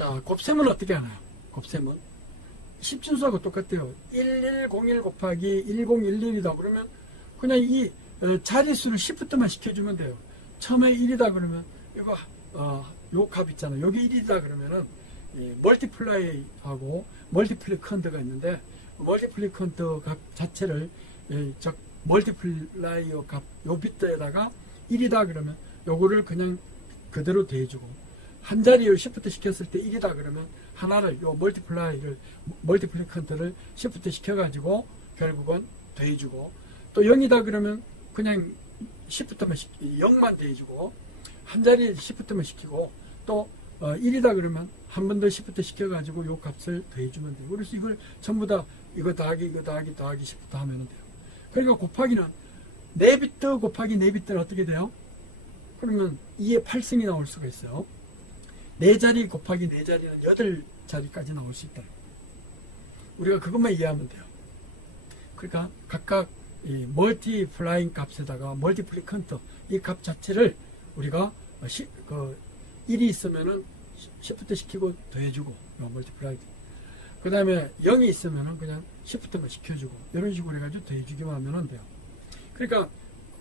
자, 곱셈은 어떻게 하나요? 곱셈은 10진수하고 똑같아요. 1101 곱하기 1011이다 그러면 그냥 이 자릿수를 시프트만 시켜주면 돼요. 처음에 1이다 그러면 이거 요 값 있잖아요. 여기 1이다 그러면은 멀티플라이하고 멀티플리컨트가 있는데 멀티플리컨트 값 자체를 멀티플라이어 값 요 비트에다가 1이다 그러면 요거를 그냥 그대로 대주고 한 자리를 시프트 시켰을 때 1이다 그러면 하나를 요 멀티플리컨트를 시프트 시켜가지고 결국은 대주고 또 0이다 그러면 그냥 시프트만 0만 대주고 한 자리에 시프트만 시키고 또 1이다 그러면 한 번 더 시프트 시켜가지고 요 값을 더해주면 돼요. 그래서 이걸 전부 다 이거 더하기 이거 더하기 더하기 시프트 하면 돼요. 그러니까 곱하기는 4비트 곱하기 4비트는 어떻게 돼요? 그러면 2의 8승이 나올 수가 있어요. 4자리 곱하기 4자리는 8자리까지 나올 수 있다. 우리가 그것만 이해하면 돼요. 그러니까 각각 이 멀티플라잉 값에다가 멀티플리컨트 이 값 자체를 우리가 1이 있으면은 시프트 시키고 더해주고 멀티플라이 그 다음에 0이 있으면은 그냥 시프트만 시켜주고 이런 식으로 해가지고 더해주기만 하면 돼요. 그러니까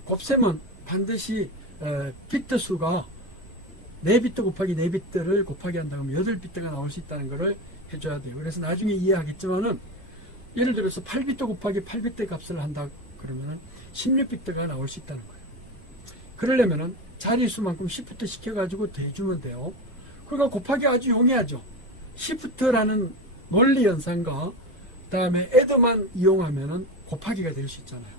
곱셈은 반드시 비트 수가 4비트 곱하기 4비트를 곱하기 한다고 하면 8비트가 나올 수 있다는 것을 해줘야 돼요. 그래서 나중에 이해하겠지만은 예를 들어서 8비트 곱하기 8비트 값을 한다 그러면은 16비트가 나올 수 있다는 거예요. 그러려면은 자리수만큼 시프트 시켜가지고 더해주면 돼요. 그러니까 곱하기 아주 용이하죠. 시프트라는 논리 연산과 다음에 애드만 이용하면은 곱하기가 될 수 있잖아요.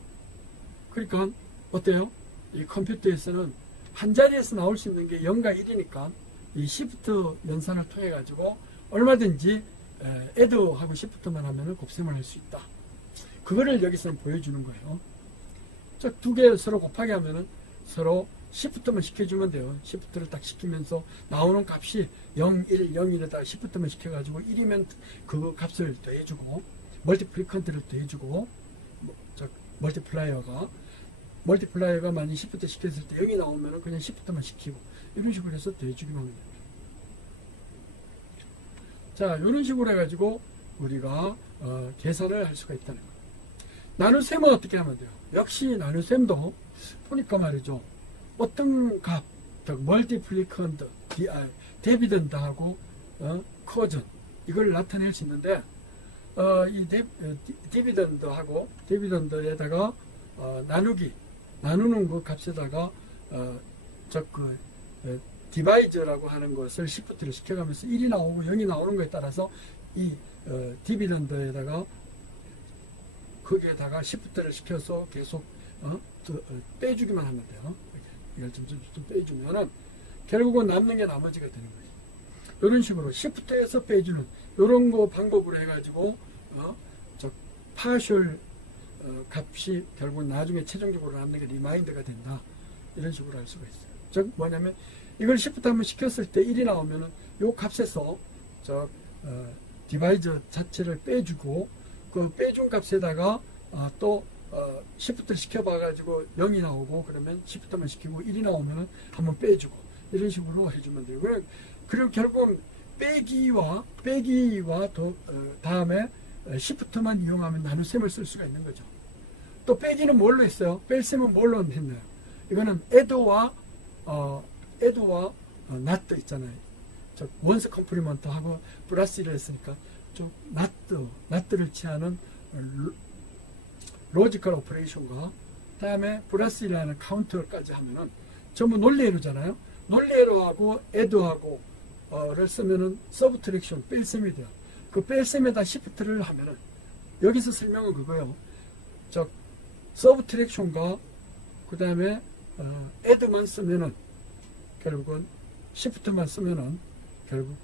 그러니까 어때요? 이 컴퓨터에서는 한 자리에서 나올 수 있는 게 0과 1이니까 이 시프트 연산을 통해 가지고 얼마든지 애드하고 시프트만 하면은 곱셈을 할 수 있다. 그거를 여기서는 보여주는 거예요. 자, 두 개 서로 곱하기 하면은 서로 시프트만 시켜주면 돼요. 시프트를 딱 시키면서 나오는 값이 0, 1, 0이라다 시프트만 시켜가지고 1이면 그 값을 더해주고 멀티플리컨트를 더해주고 멀티플라이어가 만약 시프트 시켰을 때 0이 나오면 그냥 시프트만 시키고 이런 식으로 해서 더해주기만 하면 됩니다. 자, 이런 식으로 해가지고 우리가 계산을 할 수가 있다는 거예요. 나눗셈은 어떻게 하면 돼요? 역시 나눗셈도 보니까 말이죠. 어떤 값, 멀티플리컨트, 디비던드하고 커전 이걸 나타낼 수 있는데 이 디비던드에다가 나누는 그 값에다가 디바이저라고 하는 것을 시프트를 시켜가면서 1이 나오고 0이 나오는 것에 따라서 이 디비던드에다가 거기에다가 시프트를 시켜서 계속 빼주기만 하면 돼요. 이걸 좀 빼주면은 결국은 남는 게 나머지가 되는 거예요. 이런 식으로 시프트에서 빼주는 이런 거 방법으로 해가지고 파셜 값이 결국 나중에 최종적으로 남는 게 리마인드가 된다. 이런 식으로 할 수가 있어요. 즉 뭐냐면 이걸 시프트 한번 시켰을 때 1이 나오면은 요 값에서 디바이저 자체를 빼주고 그 빼준 값에다가 또 시프트를 시켜봐가지고 0이 나오고 그러면 시프트만 시키고 1이 나오면 한번 빼주고 이런 식으로 해주면 돼요. 그리고 결국은 빼기와 다음에 시프트만 이용하면 나눗셈을 쓸 수가 있는 거죠. 또 빼기는 뭘로 했어요? 뺄셈은 뭘로 했나요? 이거는 애드와 나트 있잖아요. 원스 컴플리먼트하고 플러스를 했으니까 좀 나트를 취하는 로지컬 오퍼레이션과 다음에 플러스라는 카운터까지 하면은 전부 논리에로잖아요. 논리에로하고 애드하고를 쓰면은 서브트랙션 뺄셈이 돼요. 그 뺄셈에다 시프트를 하면은 여기서 설명은 그거예요. 서브트랙션과 그 다음에 애드만 쓰면은 결국은 시프트만 쓰면은 결국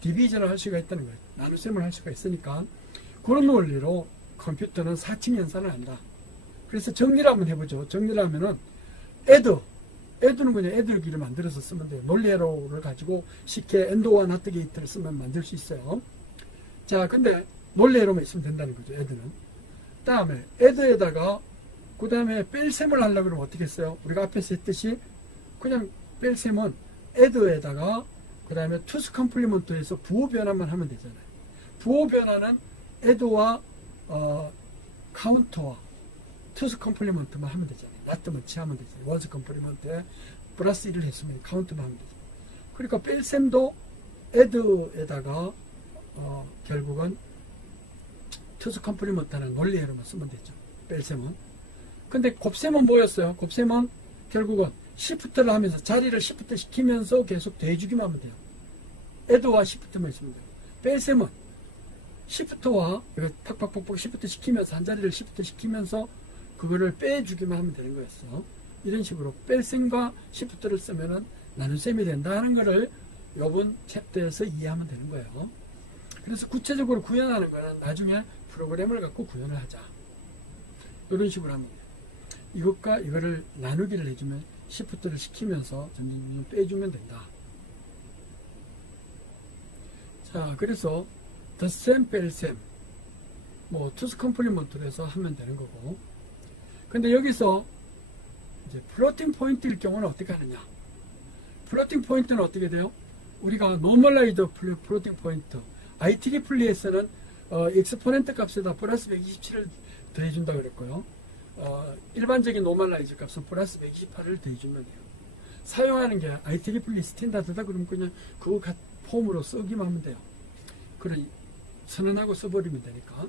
디비전을 할 수가 있다는 거예요. 나눗셈을 할 수가 있으니까 그런 원리로 컴퓨터는 4층 연산을 한다. 그래서 정리를 한번 해보죠. 정리를 하면은 애드는 그냥 애드기를 만들어서 쓰면 돼요. 논리에로를 가지고 쉽게 엔도와 나트 게이트를 쓰면 만들 수 있어요. 자, 근데 논리에로만 있으면 된다는 거죠. 애드는. 다음에 애드에다가 그 다음에 뺄셈을 하려고 그러면 어떻게 했어요? 우리가 앞에서 했듯이 그냥 뺄셈은 add에다가 그 다음에 투스 컴플리먼트에서 부호 변화만 하면 되잖아요. 부호 변화는 add와 카운터와 투스 컴플리먼트만 하면 되잖아요. 낫으면 취하면 되잖아요. 원스 컴플리먼트에 플러스 1을 했으면 카운트만 하면 되잖아요. 그러니까 뺄셈도 add에다가 결국은 투스 컴플리먼트라는 논리에로만 쓰면 되죠. 뺄셈은. 근데 곱셈은 뭐였어요? 곱셈은 결국은 시프트를 하면서 자리를 시프트 시키면서 계속 더해주기만 하면 돼요. add와 시프트만 있으면 돼요. 뺄셈은 시프트와 이거 팍팍팍팍 시프트 시키면서 한 자리를 시프트 시키면서 그거를 빼주기만 하면 되는 거였어. 이런 식으로 뺄셈과 시프트를 쓰면은 나눗셈이 된다는 거를 요번 챕터에서 이해하면 되는 거예요. 그래서 구체적으로 구현하는 거는 나중에 프로그램을 갖고 구현을 하자. 이런 식으로 하면 돼요. 이것과 이거를 나누기를 해주면 시프트를 시키면서 점점 빼주면 된다. 자, 그래서 덧셈, 뺄셈, 뭐 투스 컴플리먼트로 해서 하면 되는 거고. 근데 여기서 이제 플로팅 포인트일 경우는 어떻게 하느냐? 플로팅 포인트는 어떻게 돼요? 우리가 노멀라이즈 플로팅 포인트, IEEE에서는 엑스포넨트 값에다 플러스 127을 더해준다 그랬고요. 일반적인 노멀라이즈 값은 플러스 128을 더해주면 돼요. 사용하는 게 IEEE 스탠다드다 그러면 그냥 그거 폼으로 쓰기만 하면 돼요. 그러니 선언하고 써버리면 되니까.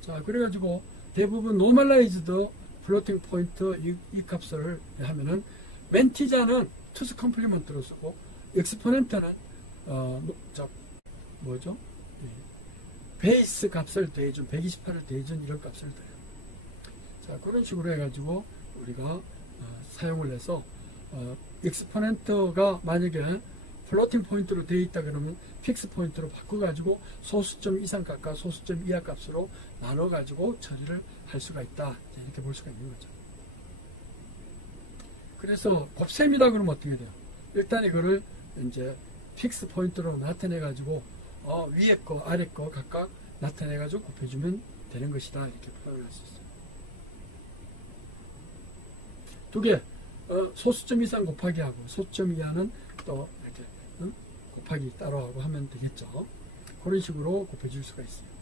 자, 그래가지고 대부분 노멀라이즈드 플로팅 포인트 이 값을 하면은 멘티자는 투스 컴플리먼트로 쓰고 엑스포넨트는 뭐죠? 베이스 값을 더해준 128을 더해준 이런 값을 더해요. 자, 그런 식으로 해가지고 우리가 사용을 해서 엑스포넨트가 만약에 플로팅 포인트로 되어 있다 그러면 픽스 포인트로 바꿔가지고 소수점 이상 값과 소수점 이하 값으로 나눠가지고 처리를 할 수가 있다. 이렇게 볼 수가 있는 거죠. 그래서 곱셈이다 그러면 어떻게 돼요? 일단 이거를 이제 픽스 포인트로 나타내가지고 위에 거, 아래 거 각각 나타내가지고 곱해주면 되는 것이다. 이렇게 표현할 수 있어요. 두 개, 소수점 이상 곱하기 하고 소수점 이하는 또 이렇게 곱하기 따로 하고 하면 되겠죠. 그런 식으로 곱해줄 수가 있어요.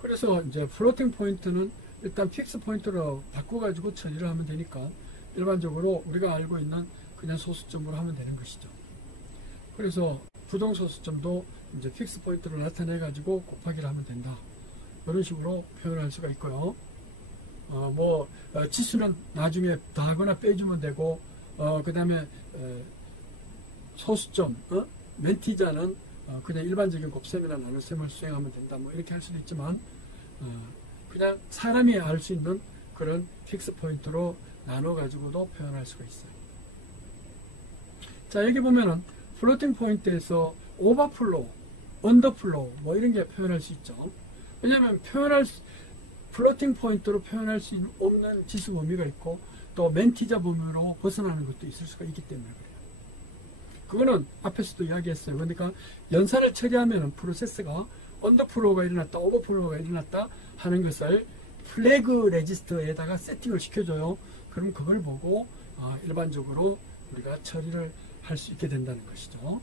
그래서 이제 플로팅 포인트는 일단 픽스 포인트로 바꿔가지고 처리를 하면 되니까 일반적으로 우리가 알고 있는 그냥 소수점으로 하면 되는 것이죠. 그래서 부동 소수점도 이제 픽스 포인트로 나타내가지고 곱하기를 하면 된다. 이런 식으로 표현할 수가 있고요. 지수는 나중에 더하거나 빼주면 되고, 그 다음에 소수점, 멘티자는 그냥 일반적인 곱셈이나 나눗셈을 수행하면 된다. 뭐 이렇게 할 수도 있지만, 그냥 사람이 알 수 있는 그런 픽스 포인트로 나눠가지고도 표현할 수가 있어요. 자, 여기 보면은 플로팅 포인트에서 오버플로우, 언더플로우 뭐 이런 게 표현할 수 있죠. 왜냐하면 플로팅 포인트로 표현할 수 없는 지수 범위가 있고 또 멘티자 범위로 벗어나는 것도 있을 수가 있기 때문에 그래요. 그거는 앞에서도 이야기했어요. 그러니까 연산을 처리하면 프로세스가 언더플로우가 일어났다, 오버플로우가 일어났다 하는 것을 플래그 레지스터에다가 세팅을 시켜줘요. 그럼 그걸 보고 일반적으로 우리가 처리를 할 수 있게 된다는 것이죠.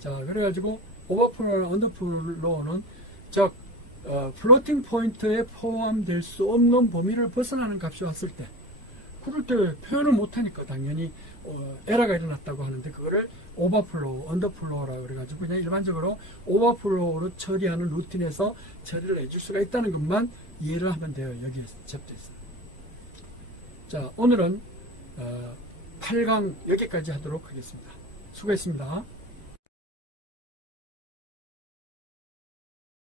자, 그래가지고 오버플로우나 언더플로우는 플로팅 포인트에 포함될 수 없는 범위를 벗어나는 값이 왔을 때 그럴 때 표현을 못하니까 당연히 에러가 일어났다고 하는데 그거를 오버플로우, 언더플로우라고 그래가지고 그냥 일반적으로 오버플로우로 처리하는 루틴에서 처리를 해줄 수가 있다는 것만 이해를 하면 돼요. 여기에 챕터에서. 자, 오늘은 8강 여기까지 하도록 하겠습니다. 수고했습니다.